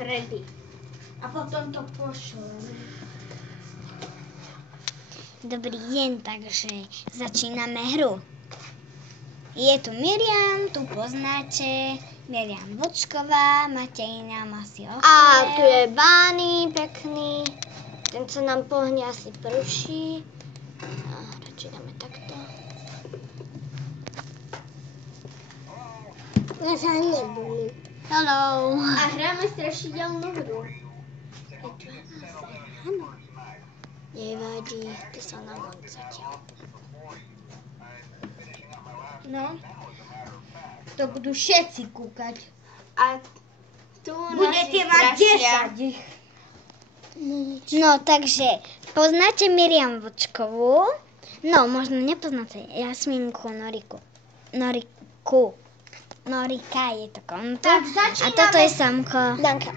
Freddy. A potom to pošlem. Dobrý deň, takže začíname hru. Je tu Miriam, tu poznáte. Miriam Vočková, Matej nám asi ochorel. A tu je Bány pekný. Ten sa nám pohne asi prší. A radšej dáme takto. Ja sa nebudem. Hello. A hráme strašidelnú hru. Nevadí, to sa nám zatiaľ. No. To budú všetci kúkať. A tu Budete mať 10. No, takže poznáte Miriam Vočkovú? No, možno nepoznáte Jasmínku Norika je to konto. Tak začíname. A toto je Samko. Danka.